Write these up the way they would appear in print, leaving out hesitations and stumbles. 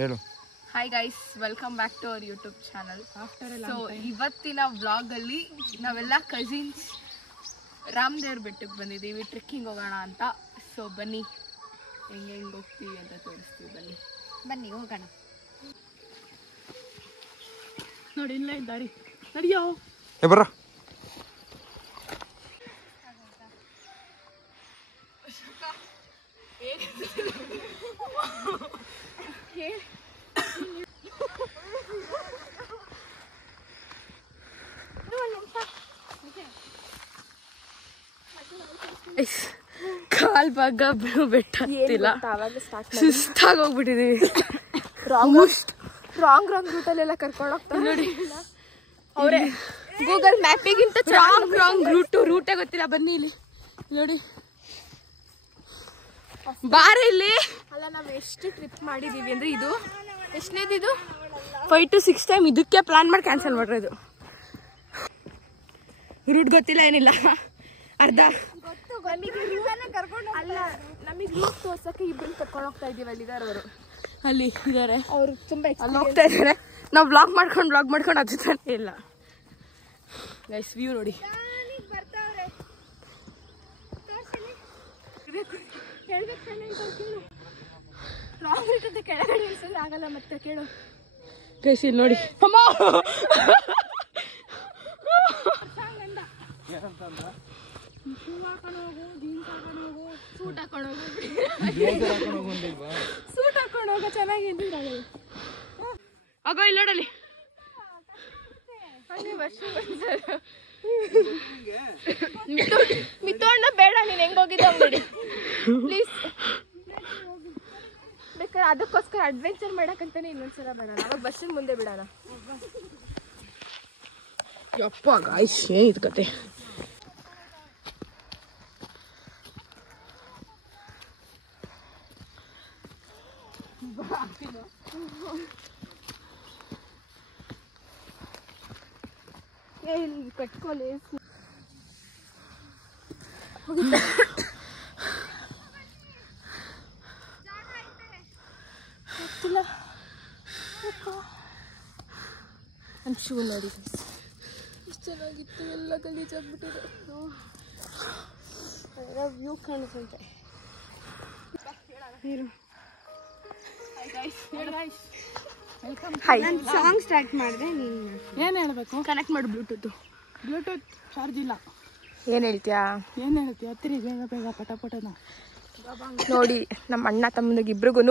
ಹೇಳು. Hi guys, welcome back to our YouTube channel. So ಇವತ್ತಿನ ವ್ಲಾಗಲ್ಲಿ ನಾವೆಲ್ಲ ಕಸಿನ್ಸ್ ರಾಮದೇವ್ರ ಬೆಟ್ಟಕ್ಕೆ ಬಂದಿದ್ದೀವಿ, ಟ್ರೆಕ್ಕಿಂಗ್ ಹೋಗೋಣ ಅಂತ. ಸೊ ಬನ್ನಿ, ಹೆಂಗೆ ಹೋಗ್ತೀವಿ ಅಂತ ತೋರಿಸ್ತೀವಿ. ಬನ್ನಿ ಹೋಗೋಣ. ನೋಡಿ ಇಲ್ಲೇ ಇದ್ದಾರೆ, ನಡಿಯೋ ಬರ್ರ. ಕಾಲ್ ಭಾಗ ಬೆಟ್ಟ ಹತ್ತಿಲ್ಲ, ಸುಸ್ತಾಗಿ ಹೋಗ್ಬಿಟ್ಟಿದೀವಿ. ರಾಂಗ್ ರೂಟಲ್ಲೆಲ್ಲ ಕರ್ಕೊಂಡು ಹೋಗ್ತಾರೆ ನೋಡಿ ಅವರೇ. ಗೂಗಲ್ ಮ್ಯಾಪಿಗಿಂತ ರಾಂಗ್ ರೂಟೇ ಗೊತ್ತಿಲ್ಲ. ಬನ್ನಿ ಇಲ್ಲಿ ನೋಡಿ, ಬಾರಿ ಇಲ್ಲಿ. ಅಲ್ಲ, ನಾವು ಎಷ್ಟು ಟ್ರಿಪ್ ಮಾಡಿದೀವಿ ಅಂದ್ರೆ ಇದು ಎಷ್ಟನೇದಿದು 5 to 6 ಟೈಮ್ ಇದಕ್ಕೆ ಪ್ಲಾನ್ ಮಾಡಿ ಕ್ಯಾನ್ಸಲ್ ಮಾಡಿರೋದು. ರೂಟ್ ಗೊತ್ತಿಲ್ಲ, ಏನಿಲ್ಲ. ಅರ್ಧ ನಮಗೆ ರೂಟ್ ತೋರ್ಸಕ್ಕೆ ಇಬ್ಬರು ಕರ್ಕೊಂಡು ಹೋಗ್ತಾ ಇದೀವಿ. ಅಲ್ಲಿ ಇದಾರೆ ಅವರು, ಅಲ್ಲಿ ಇದಾರೆ ಅವರು, ತುಂಬಾ ಅಲ್ಲಿ ಹೋಗ್ತಾ ಇದಾರೆ. ನಾವು ಬ್ಲಾಗ್ ಮಾಡ್ಕೊಂಡು ಅದು ತಾನೇ ಇಲ್ಲ. ಗೈಸ್ ವ್ಯೂ ನೋಡಿ. ಕೆಳಗಡೆ ಆಗಲ್ಲ ಮತ್ತೆ ಕೇಳು ಗೈಸ್, ಇಲ್ಲಿ ನೋಡಿ. ಸೂಟ್ ಹಾಕೊಂಡು ಹೋಗೋ ಚೆನ್ನಾಗಿದೆ. ಆಗೋ ಇಲ್ಲಿ ನೋಡಲಿ, ಮಿತ್ತೋಣ್ಣ ಬೇಡ, ನೀನ್ ಹೆಂಗ್ ಹೋಗಿದ್ದ ನೋಡಿ ಪ್ಲೀಸ್. ಬೇಕಾದ್ರೆ ಅದಕ್ಕೋಸ್ಕರ ಅಡ್ವೆಂಚರ್ ಮಾಡಕ್ಕಂತಾನೆ ಇನ್ನೊಂದ್ಸಲ ಬೇಡ, ಅವಾಗ ಬಸ್ಸಿನ ಮುಂದೆ ಬಿಡೋಣ. ಯಪ್ಪ ಗಾಯ್ಸ್, ಏನಿದ್ ಕತೆ. ಕಟ್ಕೊಳ್ಳಿ ನಮ್ಮ ಶೂ ನೋಡಿ, ಎಷ್ಟು ಚೆನ್ನಾಗಿತ್ತು. ಎಲ್ಲ ಗಲೀಜಾಗ್ಬಿಟ್ಟಿದೆ. ವ್ಯೂ ಕಾಣಿಸುತ್ತೆ. ಸಾಂಗ್ ಸ್ಟಾರ್ಟ್ ಮಾಡಿದೆ, ನೀನು ಏನು ಹೇಳ್ಬೇಕು? ಕನೆಕ್ಟ್ ಮಾಡು ಬ್ಲೂಟೂತ್ ಚಾರ್ಜ್ ಇಲ್ಲ. ಏನು ಹೇಳ್ತೀಯಾ? ಹತ್ತಿರಿ ಬೇಗ ಪಟಪಟನ ನೋಡಿ. ನಮ್ಮ ಅಣ್ಣ ತಮ್ಮನಿಗೆ ಇಬ್ರಿಗೂ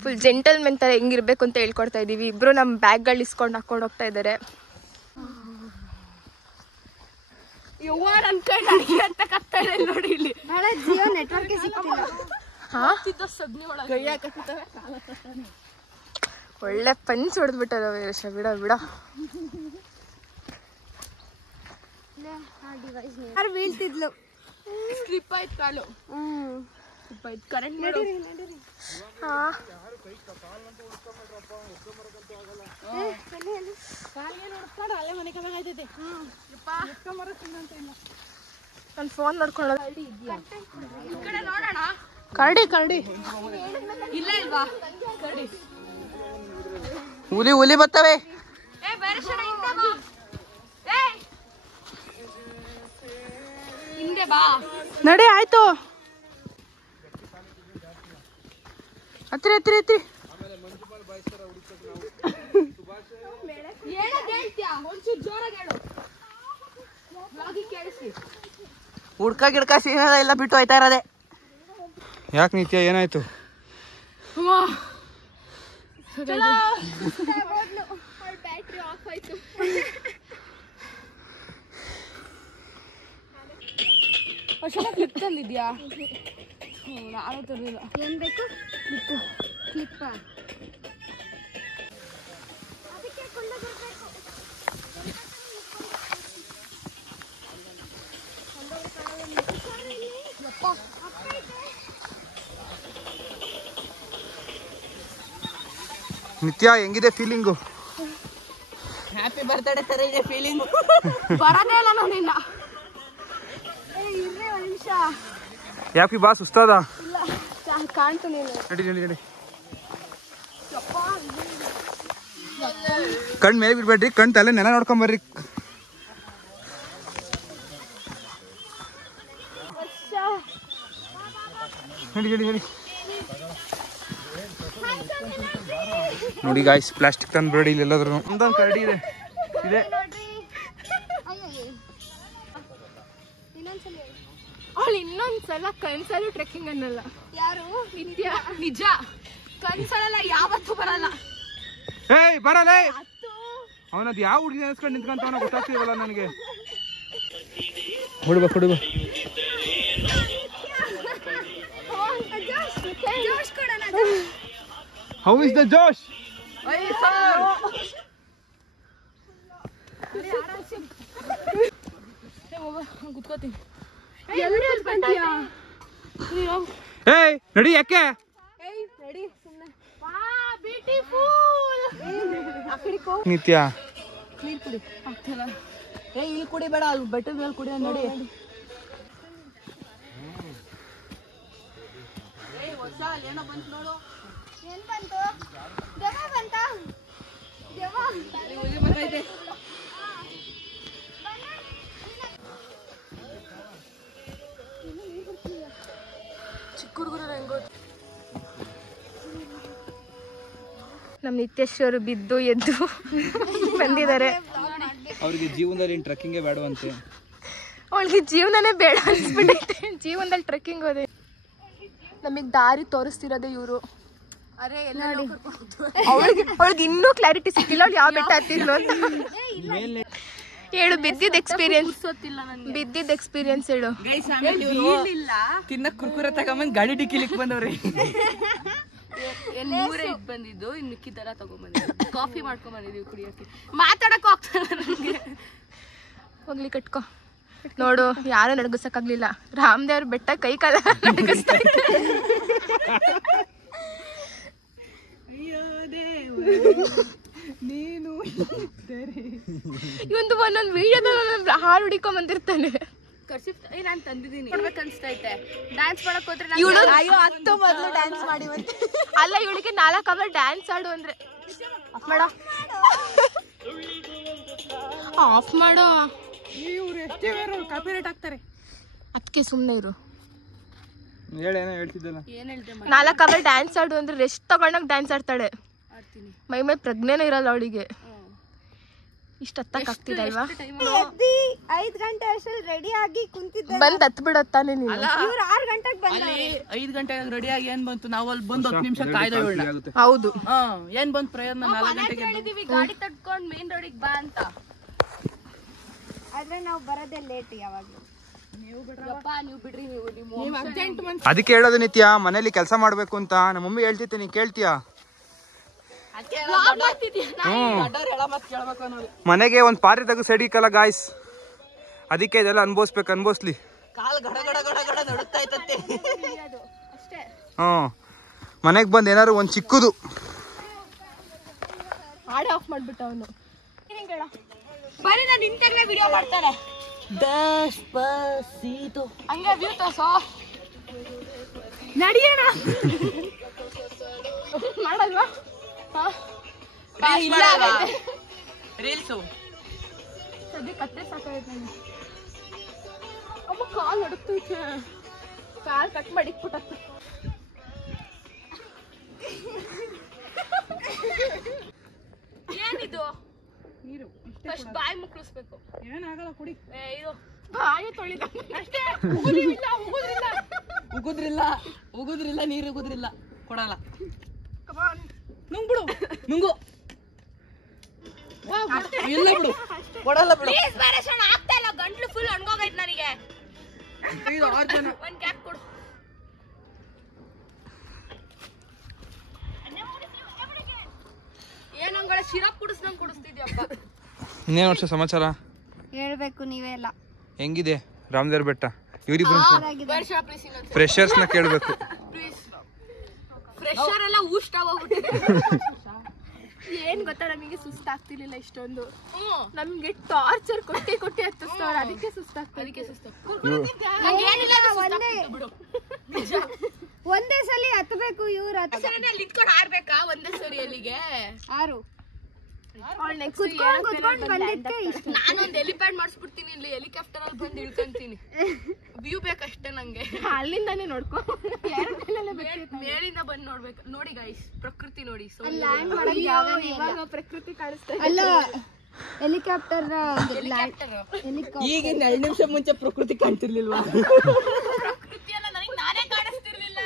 ಫುಲ್ ಜೆಂಟಲ್ಮೆನ್ ಥರ ಹೆಂಗಿರ್ಬೇಕು ಅಂತ ಹೇಳ್ಕೊಡ್ತಾ ಇದ್ದೀವಿ. ಇಬ್ರು ನಮ್ಮ ಬ್ಯಾಗ್ಗಳು ಇಸ್ಕೊಂಡು ಹಾಕೊಂಡು ಹೋಗ್ತಾ ಇದ್ದಾರೆ. ನೋಡಿ ಇಲ್ಲಿ ಜಿಯೋ ನೆಟ್ವರ್ಕ್ ಒಳ್ಳೆ ಪಂಚ್ ಹೊಡೆದ್ಬಿಟ್ಟದ ವೀರೇಶ. ಬಿಡ ಬೀಳ್ತಿದ್ಲು, ಸ್ಲಿಪ್ ಆಯ್ತು ಕಾಲು. ಕರೆಂಟ್ ನಾನು ಫೋನ್ ನೋಡ್ಕೊಳ್ಳೋದು. ಕರಡಿ ಇಲ್ಲ ಇಲ್ವಾ? ಹುಲಿ ಬರ್ತವೆ. ಹಿಂದೆ ಬಾ, ನಡಿ. ಆಯ್ತು, ಹತ್ತಿರ. ಹುಡ್ಕ ಗಿಡ್ಕ ಸೀನದ ಎಲ್ಲ ಬಿಟ್ಟು ಹೋಯ್ತಾ ಇರೋದೆ. ಯಾಕೆ ನಿತ್ಯ, ಏನಾಯ್ತು? ಬ್ಯಾಟ್ರಿ ಆಫ್ ಆಯ್ತು. ಕ್ಲಿಪ್ ತಂದಿದ್ಯಾ? ನಾನು ತರಲಿಲ್ಲ. ಏನ್ ಬೇಕು? ಕ್ಲಿಪ್ಪ. ನಿತ್ಯ ಹೆಂಗಿದೆ ಫೀಲಿಂಗು? ಹ್ಯಾಪಿ ಬರ್ತ್ಡೇ ತರ ಇದೆ ಫೀಲಿಂಗು. ಬರದೇ ಇಲ್ಲ ನಾನು ಇನ್ನ. ಯಾಕೆ ಬಾ ಸುಸ್ತಾದ? ಇಲ್ಲ ಕಾಣ್ತು ನೀನು. ನಡಿ ನಡಿ ನಡಿ. ಕಣ್ ಮೇಲೆ ಬಿಡ್ಬೇಡ್ರಿ, ಕಣ್ ತಲೆ ನೆಲ ನೋಡ್ಕೊಂಡ್ ಬರ್ರಿ. ನೋಡಿ ಗಾಯ್ಸ್, ಪ್ಲಾಸ್ಟಿಕ್ ತಂದು ಬೇಡಿ ಇಲ್ಲಿ ಎಲ್ಲಾದ್ರೂ. ಒಂದೊಂದು ಕರಡಿ ಇದೆ. ಅವಳು ಇನ್ನೊಂದ್ಸಲ ಕನ್ಸಲು ಟ್ರೆಕ್ಕಿಂಗ್ ಅನ್ನಲ್ಲ. ಯಾರು? ವಿದ್ಯಾ. ನಿಜ ಕನ್ಸಲ್ಲ, ಯಾವತ್ತೂ ಬರಲ್ಲ. ಏಯ್ ಬರಲ್ಲ, ಅವನದ್ ಯಾವ ಹುಡುಗಿ ನೆನೆಸ್ಕೊಂಡು ನಿಂತ್ಕೊಂತ ಗೊತ್ತಾಗ್ತಿವಲ್ಲ ನನಗೆ. ಹುಡುಗ ಹೌ ಇಸ್ ದ ಜೋಶ್? ಕುತ್ಕೋತೀನಿ. ಏಯ್ ನಡಿ, ಯಾಕೆ ನಿತ್ಯ ನೀರ್ ಕುಡಿ. ಇಲ್ಲಿ ಕುಡಿಬೇಡ, ಅಲ್ಲಿ ಬೆಟ್ಟದ ಮೇಲೆ ಕುಡಿ. ನೋಡಿ ಏನೋ ಬಂತು ನೋಡು. ಏನ್ ಬಂತು? ದೆವ್ವ ಬಂತ? ದೆವ್ವ ಬಂತೈತೆ. ಚಿಕ್ಕ ಹುಡುಗರು ಹೆಂಗೋ. ನಮ್ಮ ನಿತ್ಯಶ್ವರು ಬಿದ್ದು ಎದ್ದು ಬಂದಿದ್ದಾರೆ. ಅವ್ರಿಗೆ ಜೀವನದಲ್ಲಿ ಟ್ರೆಕ್ಕಿಂಗೇ ಬೇಡವಂತೆ. ಅವಳಿಗೆ ಜೀವನನೇ ಬೇಡ ಅನ್ಸ್ಬಿಟ್ಟೈತೆ. ಜೀವನದಲ್ಲಿ ಟ್ರೆಕ್ಕಿಂಗ್ ಹೋದೆ. ನಮಗೆ ದಾರಿ ತೋರಿಸ್ತಿರೋದೆ ಇವರು. ಅವಳಿಗೆ ಇನ್ನೂ ಕ್ಲಾರಿಟಿ ಸಿಕ್ಕಿಲ್ಲ ಅವ್ಳು ಯಾವ ಬೆಟ್ಟ ಹತ್ತಿದ್ಲು ಅಂತ. ಹೇಳು, ಬಿದ್ದಿದ್ದ ಎಕ್ಸ್ಪೀರಿಯನ್ಸ್ ಹೇಳು. ತಿನ್ನಕ್ ಕುರ್ಕುರೆ ತಗೊಂಬಂದ್ ಗಾಡಿ ಡಿಕ್ಕಿಲಿಕ್ ಬಂದವ್ರಿ. ಮೂರೇ ಇಟ್ ಬಂದಿದ್ದು, ಇನ್ ಮಿಕ್ಕಿದ್ದೆಲ್ಲ ತಗೊಂಡ್ಬಂದಿದ್ದು. ಕಾಫಿ ಮಾಡ್ಕೊಂಡ್ ಬಂದಿದೀವಿ ಕುಡಿಯಕ್ಕೆ. ಮಾತಾಡಕ್ ಹೋಗ್ತದೆ ನನಗೆ. ಹೋಗ್ಲಿ ಕಟ್ಕೋ. ನೋಡು, ಯಾರು ನಡ್ಗಿಸಕ್ಕಾಗ್ಲಿಲ್ಲ. ರಾಮದೇವ್ರ ಬೆಟ್ಟ ಕೈ ಕಾಲ ನಡ್ಗಿಸ್ತಾ ಇತ್ತು. ನೀನು ಇವಂದು ಒಂದೊಂದು ವಿಡಿಯೋದಲ್ಲಿ ಹಾಡು ಹುಡಿಕೊಂಡ್ ಬಂದಿರ್ತಾನೆ. ನಾನು ತಂದಿದ್ದೀನಿ, ಅನ್ಸ್ತೈತೆ. ಡ್ಯಾನ್ಸ್ ಮಾಡಕ್ ಹೋದ್ರೆ ಹತ್ತು ಮೊದಲು ಡ್ಯಾನ್ಸ್ ಮಾಡಿ ಅಲ್ಲ, ಇವಳಿಗೆ 4 ಅವರ್ ಡ್ಯಾನ್ಸ್ ಆಡು ಅಂದ್ರೆ ಆಫ್ ಮಾಡೋ. ಕಾಪಿರೈಟ್ ಆಗ್ತಾರೆ. ಅದಕ್ಕೆ ಸುಮ್ನೆ ಇರು. ಹೇಳೇನೋ ಹೇಳ್ತಿದ್ದಲ್ಲ. 4 ಅವರ್ ಡ್ಯಾನ್ಸ್ ಆಡು ಅಂದ್ರೆ ರೆಸ್ಟ್ ತಗೊಂಡಾಗ ಡ್ಯಾನ್ಸ್ ಆಡ್ತಾಳೆ. ಮೈ ಮೇಲೆ ಪ್ರಜ್ಞೆನೇ ಇರಲ್ಲ ಅವಳಿಗೆ. ಇಷ್ಟ ಹತ್ತಕ್ಕಾಗ್ತಿದಲ್ವಾ? 5 ಗಂಟೆ ಅಷ್ಟರಲ್ಲಿ ರೆಡಿ ಆಗಿ ಕುಂತಿದ್ದೆ. ಬಂದ್ ಹತ್ ಬಿಡತ್ತಾನೆ ನೀನು. 6 ಗಂಟೆಗೆ ಬಂದ. 5 ಗಂಟೆಗೆ ರೆಡಿ ಆಗಿ ಏನ್ ಬಂತು? ನಾವು ಅಲ್ಲಿ ಬಂದು 10 ನಿಮಿಷ ಕಾಯ್ದ. ಹೌದು, ಏನ್ ಬಂದ್ ಪ್ರಯೋಜನ? 4 ಗಂಟೆಗೆ ಗಾಡಿ ತಡ್ಕೊಂಡ್ ಮೇನ್ ರೋಡಿಗೆ ಬಾ ಅಂತ. ಆದ್ರೆ ನಾವು ಬರೋದೇ ಲೇಟ್. ಯಾವಾಗ್ಲೂ ನೀವು ಬಿಡ್ರಿ. ನೀವು ಅರ್ಜೆಂಟ್. ಅದಕ್ಕೆ ಹೇಳೋದು ನಿತ್ಯ, ಮನೇಲಿ ಕೆಲಸ ಮಾಡ್ಬೇಕು ಅಂತ. ನಮ್ಮ ಮಮ್ಮಿ ಹೇಳ್ತಿದ್ದೆ, ನೀ ಕೇಳ್ತೀಯಾ? ಮನೆಗೆ ಒಂದ್ ಪಾರಿ ತೆಗೆದು ಸೈಡಿಕಲ್ಲ ಗಾಯ್ಸ್. ಅದಕ್ಕೆ ಇದೆಲ್ಲ ಅನ್ಭವಿಸ್ಲಿ. ಮನೆಗ್ ಬಂದ್ ಏನಾರು ಒಂದ್ ಚಿಕ್ಕದು ಆಡೆ ಆಫ್ ಮಾಡ್ಬಿಟ್ಟ ಅವನು. ಬರೀ ನಾನು ನಿಂತಾಗ್ಲೇ ವಿಡಿಯೋ ಮಾಡ್ತಾನೆ. ಹಂಗೆ ವ್ಯೂ ತೋರ್ಸೋ. ನಡಿಯೋಣ. ಮಾಡಲ್ವಾ? ರೀಲ್ಸು ಸದ್ಯ ಕತ್ತೆ ಸಾಕಾಗೈತೆ ನನಗೆ. ಅಮ್ಮ ಕಾಲ್ ನಡುಕ್ತೈತೆ. ಕಾಲ್ ಕಟ್ ಮಾಡಿ ಇಟ್ಬಿಟ್ಟತ್ತು. ಏನಿದು? ನೀರು. ಫಸ್ಟ್ ಬಾಯಿ ಮುಕ್ಕಳಿಸ್ಬೇಕು. ಏನಾಗಲ್ಲ, ಕುಡಿ. ಇರು, ಬಾಯಿ ತೊಳಿದ ಅಷ್ಟೇ. ಉಗುದ್ರಿಲ್ಲ, ನೀರು ಉಗುದ್ರಿಲ್ಲ, ಕೊಡಲ್ಲ. ನುಂಗ್ಬಿಡು, ನುಂಗು. ಇಲ್ಲ ಬಿಡು, ಕೊಡಲ್ಲ ಬಿಡು. ಆಗ್ತಾ ಇಲ್ಲ, ಗಂಟ್ಲು ಫುಲ್ ಅಣ್ಗೋಗೈತೆ ನನಗೆ. 6 ಜನ. ಒಂದ್ ಕ್ಯಾಪ್ ಕೊಡು. ಏನಂಗಳ ಸಿರಪ್ ಕುಡಿಸ್ದಂಗ್ ಕುಡಿಸ್ತಿದ್ಯಪ್ಪ. ಇನ್ನೇನು ವರ್ಷ ಸಮಾಚಾರ ಹೇಳ್ಬೇಕು ನೀವೇ ಎಲ್ಲ. ಹೆಂಗಿದೆ ರಾಮದೇವ್ರ ಬೆಟ್ಟ? ಇವರಿಬ್ರು ಫ್ರೆಶರ್ಸ್ ನ ಕೇಳ್ಬೇಕು. ಫ್ರೆಶರ್ ಎಲ್ಲ ಊಷ್ಟ ಹೋಗ್ಬಿಟ್ಟಿದೆ. ಏನ್ ಗೊತ್ತಾ, ನಮಗೆ ಸುಸ್ತಾಗ್ತಿರ್ಲಿಲ್ಲ ಇಷ್ಟೊಂದು. ನಮ್ಗೆ ಟಾರ್ಚರ್ ಕೊಟ್ಟಿ ಹತ್ತಿಸ್ತವ್ರ. ಅದಕ್ಕೆ ಸುಸ್ತಾಗ್ತದೆ. ಒಂದೇ ಸಲ ಹತ್ಬೇಕು. ಇವ್ರು ನಿಂತ್ಕೊಂಡು ಆಡ್ಬೇಕಾ ಒಂದೇ ಸರಿ? ಅಲ್ಲಿಗೆ 6 ನಾನೊಂದು ಎಲಿಪ್ಯಾಡ್ ಮಾಡಿಸ್ಬಿಡ್ತೀನಿ, ಇಲ್ಲಿ ಹೆಲಿಕಾಪ್ಟರ್ ಅಲ್ಲಿ ಬಂದು ಇಳ್ಕೊಂತೀನಿ. ವ್ಯೂ ಬೇಕಷ್ಟೇ ನಂಗೆ, ಅಲ್ಲಿಂದಾನೇ ನೋಡ್ಕೊ. ಮೇಲಿಂದ ಬಂದು ನೋಡ್ಬೇಕು. ನೋಡಿ ಗೈಸ್, ಪ್ರಕೃತಿ ನೋಡಿ. ಪ್ರಕೃತಿ ಕಾಣಿಸ್ತಾ ಅಲ್ಲ, ಹೆಲಿಕಾಪ್ಟರ್ ಈಗ 2 ನಿಮಿಷ ಮುಂಚೆ ಪ್ರಕೃತಿ ಕಾಣ್ತಿರ್ಲಿಲ್ವಾ? ಪ್ರಕೃತಿ ಅಲ್ಲ, ನನಗೆ ನಾನೇ ಕಾಣಿಸ್ತಿರ್ಲಿಲ್ಲ.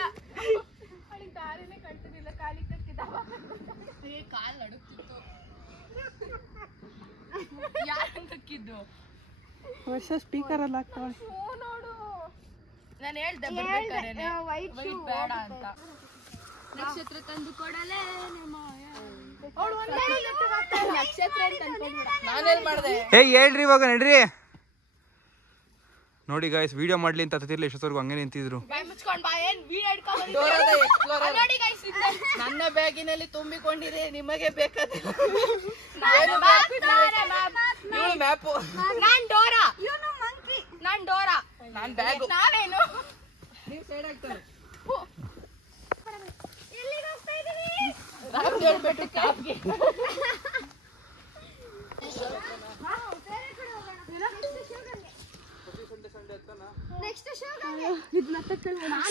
ದಾರಿನೇ ಕಾಣ್ತಿರ್ಲಿಲ್ಲ, ಕಾಲಿಗೆ ತಕ್ಕಿದ್ದಾವ, ಕಾಲ್ ನಡುಕ್ತಿತ್ತು. ಯಾರು ತಕ್ಕಿದ್ದು? ವರ್ಷ ಸ್ಪೀಕರ್ ಅಲ್ಲಿ ಹಾಕ್ತಾವ. ನೋಡು, ನಾನು ಹೇಳ್ದೆ ಬರ್ಬೇಕಾದ್ರೆ ವೈಟ್ ಬೇಡ ಅಂತ. ನಕ್ಷತ್ರ ತಂದು ಕೊಡಲೇ ನಕ್ಷತ್ರ ನಾನೇನ್ ಮಾಡ್ದೆ? ಹೇಳ್ರಿ ಇವಾಗ ನಡ್ರಿ. ನೋಡಿ ಗಾಯ್ಸ್, ವಿಡಿಯೋ ಮಾಡ್ಲಿ ಅಂತ ಹತ್ತಿರ್ಲಿ ಎಷ್ಟೊತ್ತವರೆಗೂ ಹಂಗೆ ನಿಂತಿದ್ರು. ನನ್ನ ಬ್ಯಾಗಿನಲ್ಲಿ ತುಂಬಿಕೊಂಡಿದೆ, ನಿಮಗೆ ಬೇಕಾದ ಮ್ಯಾಪು. ನಾನ್ ಡೋರಾ, ನಾನ್ ಬ್ಯಾಗು. ನಾವೇನು ನೀವು ಸೈಡ್ ಆಗ್ತಾರೆ.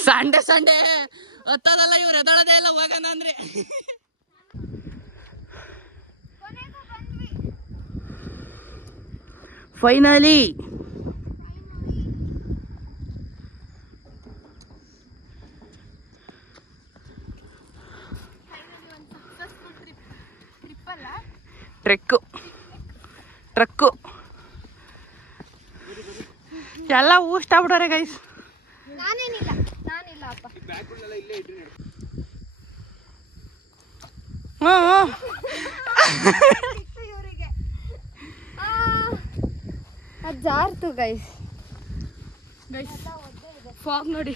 ಸಂಡೆ ಹತ್ತದಲ್ಲ, ಇವ್ರು ಎದಳದೇ ಇಲ್ಲ, ಹೋಗೋಣ ಅಂದ್ರೆ. ಫೈನಲಿ ಟ್ರಕ್ಕು ಎಲ್ಲ ಊಷ್ಟ ಬಿಡೋರೆ ಗೈಸ್. ನಾನಿಲ್ಲ ಅಪ್ಪ. ಇವರಿಗೆ ಅದು ಜಾರ್ತು ಗೈಸ್. ಫಾಗ್ ನೋಡಿ,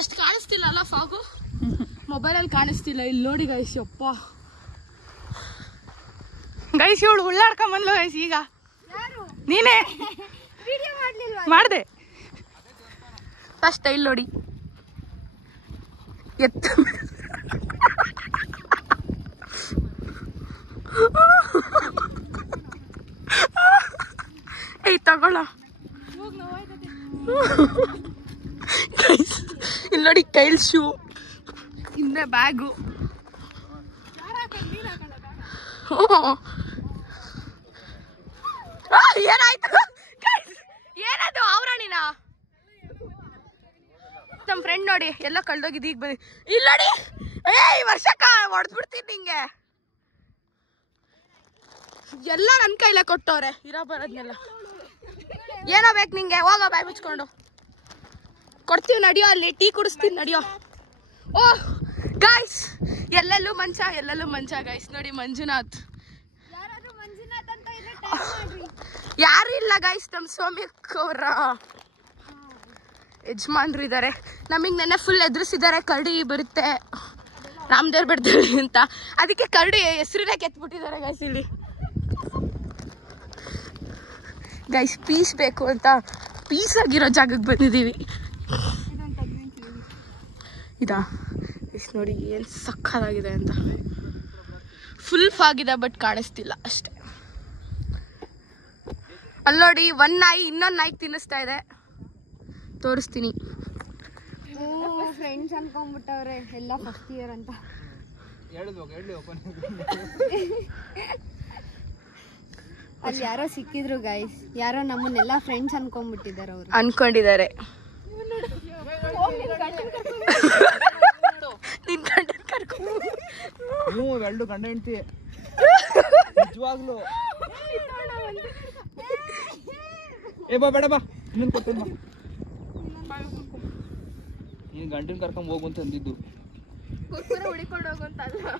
ಅಷ್ಟು ಕಾಣಿಸ್ತಿಲ್ಲ ಅಲ್ಲ ಫಾಗು? ಮೊಬೈಲಲ್ಲಿ ಕಾಣಿಸ್ತಿಲ್ಲ, ಇಲ್ಲಿ ನೋಡಿ ಗೈಸ್. ಯಪ್ಪ ಗೈಸ್, ಇವಳು ಉಳ್ಳಾಡ್ಕೊಂಡ್ ಬಂದ್ಲು ಗೈಸ್. ಈಗ ನೀನೇ ಮಾಡ್ದೆ ಫಸ್ಟ್ ಇಲ್ಲಿ ನೋಡಿ. ತಗೊಳ್ಳ ಇಲ್ಲಿ ನೋಡಿ, ಕೈಲ್ ಶೂ, ಹಿಂದೆ ಬ್ಯಾಗು. ಏನಾಯ್ತು? ಏನದು ಅವ್ರಾಣಿನ? ನಮ್ ಫ್ರೆಂಡ್ ನೋಡಿ ಎಲ್ಲ ಕಳ್ದೋಗಿದ್ದು, ಈಗ ಬನ್ನಿ ಇಲ್ಲಿ ನೋಡಿ. ಈ ವರ್ಷಕ್ಕ ಹೊಡೆದ್ಬಿಡ್ತೀನಿ ನಿಂಗೆ. ಎಲ್ಲ ನನ್ನ ಕೈಲೇ ಕೊಟ್ಟವ್ರೆ, ಇರೋ ಬರೋದ್ನೆಲ್ಲ. ಏನೋ ಬೇಕು ನಿಂಗೆ? ಹೋಗೋ ಬಾಯ್ ಮುಚ್ಕೊಂಡು. ಕೊಡ್ತೀವಿ ನಡಿಯೋ, ಅಲ್ಲಿ ಟೀ ಕುಡಿಸ್ತೀನಿ ನಡಿಯೋ. ಓಹ್ ಗಾಯ್ಸ್, ಎಲ್ಲೆಲ್ಲೂ ಮಂಚ ಗೈಸ್. ನೋಡಿ ಮಂಜುನಾಥ್. ಯಾರು ಇಲ್ಲ ಗೈಸ್, ನಮ್ಮ ಸೌಮ್ಯಕ್ ಅವರ ಯಜಮಾನ್ರು ಇದ್ದಾರೆ. ನಮಗೆ ನೆನ್ನೆ ಫುಲ್ ಎದುರಿಸಿದ್ದಾರೆ, ಕರಡಿ ಬರುತ್ತೆ ರಾಮದೇವ್ರ ಬೆಟ್ಟದಲ್ಲಿ ಅಂತ. ಅದಕ್ಕೆ ಕರಡಿ ಹೆಸರೇ ಕೆತ್ಬಿಟ್ಟಿದ್ದಾರೆ ಗೈಸ್ ಇಲ್ಲಿ. ಗೈಸ್ ಪೀಸ್ ಬೇಕು ಅಂತ ಪೀಸ್ ಆಗಿರೋ ಜಾಗಕ್ಕೆ ಬಂದಿದ್ದೀವಿ. ಇದಾ ನೋಡಿ ಏನು ಸಕ್ಕತ್ತಾಗಿದೆ ಅಂತ. ಫುಲ್ ಫಾಗಿದೆ, ಬಟ್ ಕಾಣಿಸ್ತಿಲ್ಲ ಅಷ್ಟೇ. ಅಲ್ಲೋಡಿ, ಒಂದು ನಾಯಿ ಇನ್ನೊಂದು ನಾಯಿಗೆ ತಿನ್ನಿಸ್ತಾ ಇದೆ, ತೋರಿಸ್ತೀನಿ. ಫ್ರೆಂಡ್ಸ್ ಅನ್ಕೊಂಡ್ಬಿಟ್ಟವ್ರೆ ಎಲ್ಲ ಫಸ್ಟ್ ಇಯರ್ ಅಂತ. ಅಲ್ಲಿ ಯಾರೋ ಸಿಕ್ಕಿದ್ರು ಗೈಸ್, ಯಾರೋ ನಮ್ಮನ್ನೆಲ್ಲ ಫ್ರೆಂಡ್ಸ್ ಅನ್ಕೊಂಡ್ಬಿಟ್ಟಿದ್ದಾರೆ. ಅವ್ರು ಅನ್ಕೊಂಡಿದ್ದಾರೆ. ಎರಡು ಗಂಡ ಹೆಂಡ್ತಿ ನಿಜವಾಗ್ಲು. ಬಾ ಬೇಡ ಬಾ, ಇನ್ನೊಂದು ಕೊಡ್ತೀನಿ. ನೀನು ಗಂಡನ ಕರ್ಕೊಂಡ್ ಹೋಗು ಅಂತ ಅಂದಿದ್ದು. ಹುಡಿಕೊಂಡು ಹೋಗುವಂತ ಅಲ್ಲ,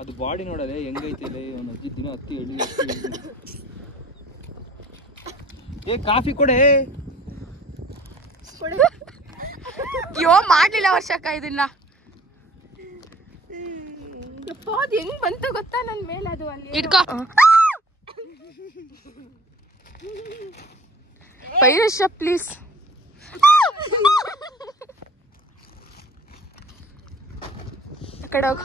ಅದು ಬಾಡಿ ನೋಡದೆ ಹೆಂಗೈತೆ. ಅವ್ನು ಅಜ್ಜಿ ದಿನ ಹತ್ತಿ ಎಳ್ಳಿ. ಕಾಫಿ ಕೊಡೆ. ಮಾಡ್ಲಿಲ್ಲ ವರ್ಷಕ್ಕ ಇದನ್ನ. ಅದು ಹೆಂಗ್ ಬಂತು ಗೊತ್ತಾ ನನ್ ಮೇಲೆ? ಅದು ಅಲ್ಲಿ ಇಟ್ಕೋ. ಪೈರಶ ಪ್ಲೀಸ್. ಆ ಕಡೆ ಹೋಗು.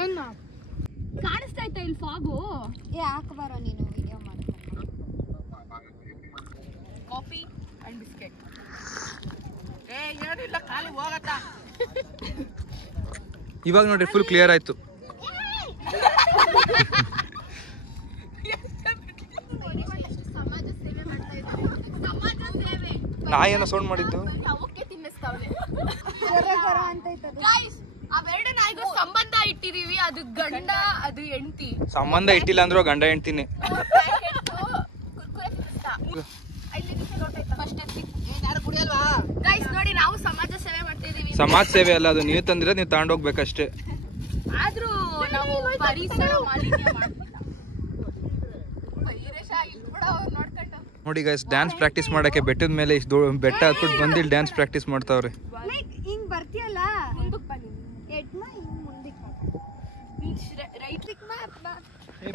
ಏನು ಕಾಣಿಸ್ತಾ ಇತ್ತ ಇಲ್ಲಿ ಫಾಗು? ಹಾಕಬಾರೋ ನೀನು ವಿಡಿಯೋ ಮಾಡ್ಕೊಂಡು. Coffee and biscuit. ಏನಿಲ್ಲ ಖಾಲಿ ಹೋಗತ್ತಾ. ಇವಾಗ ನೋಡ್ರಿ ಫುಲ್ ಕ್ಲಿಯರ್ ಆಯ್ತು. ನಾ ಏನೋ ಸೌಂಡ್ ಮಾಡಿದ್ದು ಅವಕ್ಕೆ ತಿನ್ನಿಸ್ತಾವನೆ. ಅಂತ ಇತ್ತದು. ಅವೆರಡು ನಾಯಿಗೂ ಸಂಬಂಧ ಇಟ್ಟಿದೀವಿ. ಅದು ಗಂಡ ಅದು ಹೆಂಡತಿ. ಸಂಬಂಧ ಇಟ್ಟಿಲ್ಲ ಅಂದ್ರೂ ಗಂಡ ಹೆಂಡ್ತೀನಿ. ನೋಡಿ ನಾವು ಸಮಾಜ ಸೇವೆ ಮಾಡ್ತಾ ಇದೀವಿ. ಸಮಾಜ ಸೇವೆ ಅಲ್ಲ ಅದು, ನೀವು ತಂದಿರೋದು ನೀವು ತಗೊಂಡೋಗ್ಬೇಕಷ್ಟೇ. ಆದ್ರೂ ನಾವು ಪರಿಸರ ಮಾಲಿನ್ಯ ಮಾಡ್ತಿಲ್ಲ. ನೋಡಿ ಗೈಸ್, ಡ್ಯಾನ್ಸ್ ಪ್ರಾಕ್ಟೀಸ್ ಮಾಡಕ್ಕೆ ಬೆಟ್ಟದ ಮೇಲೆ ಇಷ್ಟು ಬೆಟ್ಟ ಹತ್ಬಿಟ್ಟು ಬಂದಿಲ್ ಡ್ಯಾನ್ಸ್ ಪ್ರಾಕ್ಟೀಸ್ ಮಾಡ್ತಾವ್ರೆ. ಹಿಂಗ್ ಬರ್ತೀಯಲ್ಲ ಮುಂದಕ್ಕೆ ಬನ್ನಿ.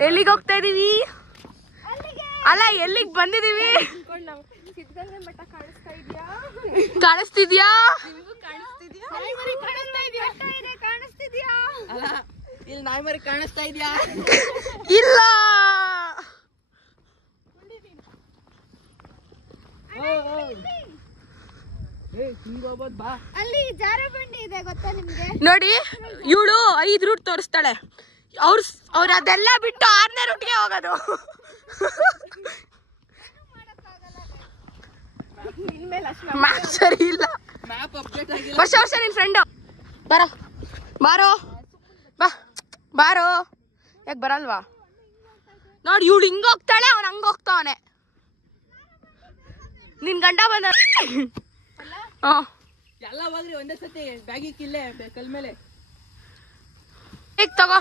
ಎಲ್ಲಿಗೆ ಹೋಗ್ತಾ ಇದೀವಿ? ಅಲ್ಲ ಎಲ್ಲಿಗೆ ಬಂದಿದೀವಿ? ಸಿದ್ಧಗಂಗೆ ಮಠ ಕಾಣಿಸ್ತಾ ಇದೆಯಾ? ಕಾಣಿಸ್ತಿದ್ಯಾ? ಕಾಣಿಸ್ತಿದ್ಯಾ? ಇಲ್ಲಿ ನಾಯಿ ಮರಿ ಕಾಣಿಸ್ತಾ ಇದ್ಯಾ? ಇಲ್ಲ. ಅಲ್ಲಿ ಜಾರು ಬಂಡಿ ಇದೆ ಗೊತ್ತಾ ನಿಮ್ಗೆ? ನೋಡಿ ಇವಳು 5 ರೂಟ್ ತೋರಿಸ್ತಾಳೆ. ಅವ್ರ ಅದೆಲ್ಲ ಬಿಟ್ಟು 6ನೇ ರೂಟ್ಗೆ ಹೋಗೋದು. ಮ್ಯಾಪ್ ಸರಿ ಇಲ್ಲ. ವರ್ಷ ನಿನ್ ಫ್ರೆಂಡ್ ಬಾರೋ ಬಾರೋ. ಯಾಕೆ ಬರಲ್ವಾ? ನೋಡಿ ಇವಳು ಹಿಂಗ ಹೋಗ್ತಾಳೆ, ಅವ್ನು ಹಂಗ ಹೋಗ್ತಾವನೆ. ನಿನ್ ಗಂಡ ಬಂದ ಎಲ್ಲ ಹೋದ್ರಿ ಒಂದೇ ಸತಿ ಬ್ಯಾಗಿ ಕಿಲ್ಲೆ ಕಲ್ ಮೇಲೆ ಈಗ ತಗೋ.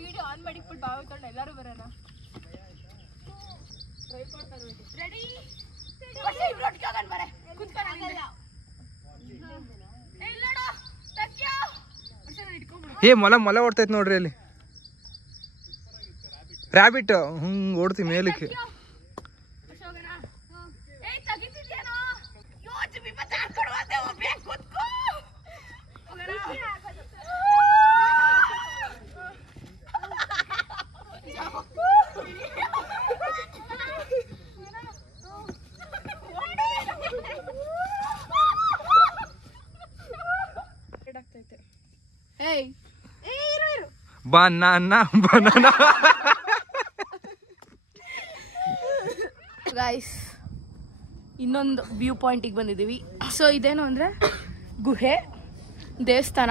ವಿಡಿಯೋ ಆನ್ ಮಾಡಿ ಬಾವಿಕೊಂಡು ಎಲ್ಲರೂ ಬರೋಣ. ಮೊಲ ಓಡ್ತೈತ್ ನೋಡ್ರಿ ಅಲ್ಲಿ. ರ್ಯಾಬಿಟ್ ಹಿಂಗ್ ಓಡ್ತೀವಿ ಮೇಲಕ್ಕೆ. ಬನಾನಾ ಗೈಸ್, ಇನ್ನೊಂದು ವ್ಯೂ ಪಾಯಿಂಟಿಗೆ ಬಂದಿದ್ದೀವಿ. ಸೊ ಇದೇನು ಅಂದರೆ ಗುಹೆ ದೇವಸ್ಥಾನ.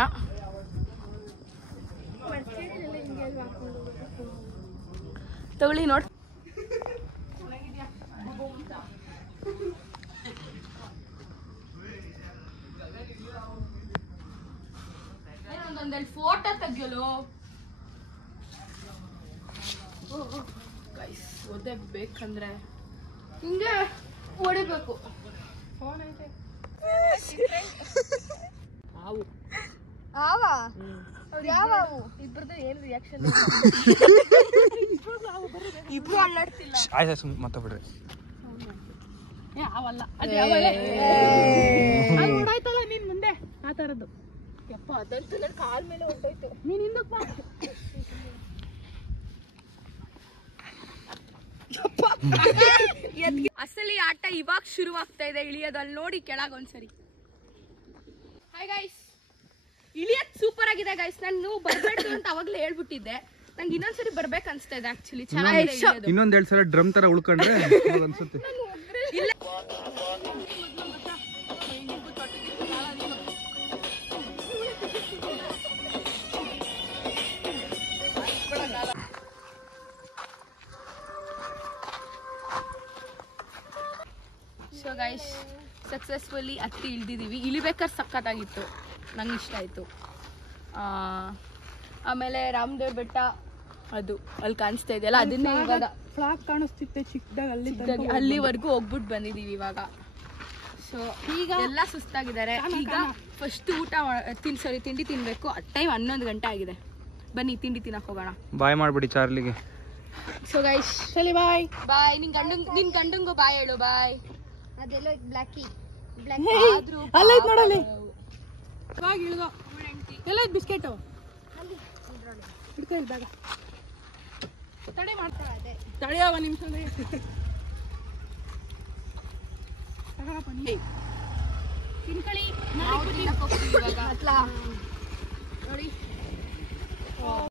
ತಗೊಳ್ಳಿ ನೋಡಿ. ಒಂದೆರಡು ಫೋಟೋ ತೆಗಿಯಲು ಗೈಸ್. ಓದೇ ಬೇಕಂದ್ರೆ ಹಿಂಗೆ ಹೊಡಿಬೇಕು. ಫೋನ್ ಐತೆ. ಯಾವು ಇಬ್ಬರದ್ದು ಏನು ರಿಯಾಕ್ಷನ್? ಇಬ್ರು ಅಲ್ಲಾಡ್ತಿಲ್ಲ. ಆಯ್ತು ಮಾತಾಡ್ಬಿಡ್ರಿ. ಅವಲ್ಲ ಅದು ಓಡಾಯ್ತಲ್ಲ ನೀನ್ ಮುಂದೆ ಆ ತರದ್ದು. ಯಪ್ಪ ಅದಂತೂ ನನ್ನ ಕಾಲ್ ಮೇಲೆ ಹೊಂಟೋಯ್ತು. ನೀನ್ ಹಿಂದಕ್ಕೆ ಬಾ. ಅಸಲಿ ಆಟ ಇವಾಗ ಶುರುವಾಗ್ತಾ ಇದೆ. ಇಳಿಯೋದು ಅಲ್ಲಿ ನೋಡಿ ಕೆಳಗೆ ಒಂದ್ಸರಿ. ಹಾಯ್ ಗೈಸ್, ಇಳಿಯೋದು ಸೂಪರ್ ಆಗಿದೆ ಗೈಸ್. ನಾನು ಬರ್ಬೇಡ್ದು ಅಂತ ಅವಾಗ್ಲೇ ಹೇಳ್ಬಿಟ್ಟಿದ್ದೆ. ನಂಗೆ ಇನ್ನೊಂದ್ಸರಿ ಬರ್ಬೇಕು ಅನ್ಸ್ತಾ ಇದೆ ಆಕ್ಚುಲಿ. ಚೆನ್ನಾಗಿದೆ. ಇನ್ನೊಂದ್ 2 ಸಲ ಡ್ರಮ್ ತರ ಉಳ್ಕೊಂಡ್ರೆ ಅನ್ಸುತ್ತೆ. ಸೊ ಗೈಸ್, ಸಕ್ಸಸ್ಫುಲಿ ಹತ್ತಿ ಇಳ್ದಿದ್ದೀವಿ. ಇಳಿಬೇಕಾದ್ರೆ ಸಖತ್ತಾಗಿತ್ತು, ನಂಗೆ ಇಷ್ಟ ಆಯಿತು. ಆಮೇಲೆ ರಾಮದೇವ್ ಬೆಟ್ಟ ಅದು ಅಲ್ಲಿ ಕಾಣಿಸ್ತಾ ಇದೆಯಲ್ಲ, ಅದನ್ನೇ ಇವಾಗ ಫ್ಲಾಗ್ ಕಾಣಿಸ್ತಿತ್ತೆ ಚಿಕ್ಕದಾಗಿ. ಅಲ್ಲಿವರೆಗೂ ಹೋಗ್ಬಿಟ್ಟು ಬಂದಿದ್ದೀವಿ ಇವಾಗ. ಸೊ ಈಗ ಎಲ್ಲ ಸುಸ್ತಾಗಿದ್ದಾರೆ. ಈಗ ಫಸ್ಟ್ ತಿಂಡಿ ತಿನ್ಬೇಕು. ಟೈಮ್ 11 ಗಂಟೆ ಆಗಿದೆ. ಬನ್ನಿ ತಿಂಡಿ ತಿನ್ನಕ್ ಹೋಗೋಣ. ಬಾಯ್ ಮಾಡ್ಬಿಡಿ ಚಾರ್ಲಿಗೆ. ಸೊ ಗೈಸ್ ಚಲಿ ಬಾಯ್ ಬಾಯ್. ನಿನ್ ಗಂಡಂಗೂ ಬಾಯ್ ಹೇಳು ಬಾಯ್. ಅದೆಲ್ಲ ಬ್ಲ್ಯಾಕಿ ಅಲ್ಲ ಐತ್ ನೋಡಲ್ಲಿ ಇವಾಗ ಇಳ್ದೋ ಎಲ್ಲ ಐತ್ ಬಿಸ್ಕೆಟು ಹಿಡ್ಕೊ ಇದ್ದಾಗ ತಡೆ ಮಾಡ್ತಾಳೆ ತಡೆಯೋ ಒಂದು ನಿಮಿಷ ತಿನ್ಕೊಳ್ಳಿ. ನೋಡಿ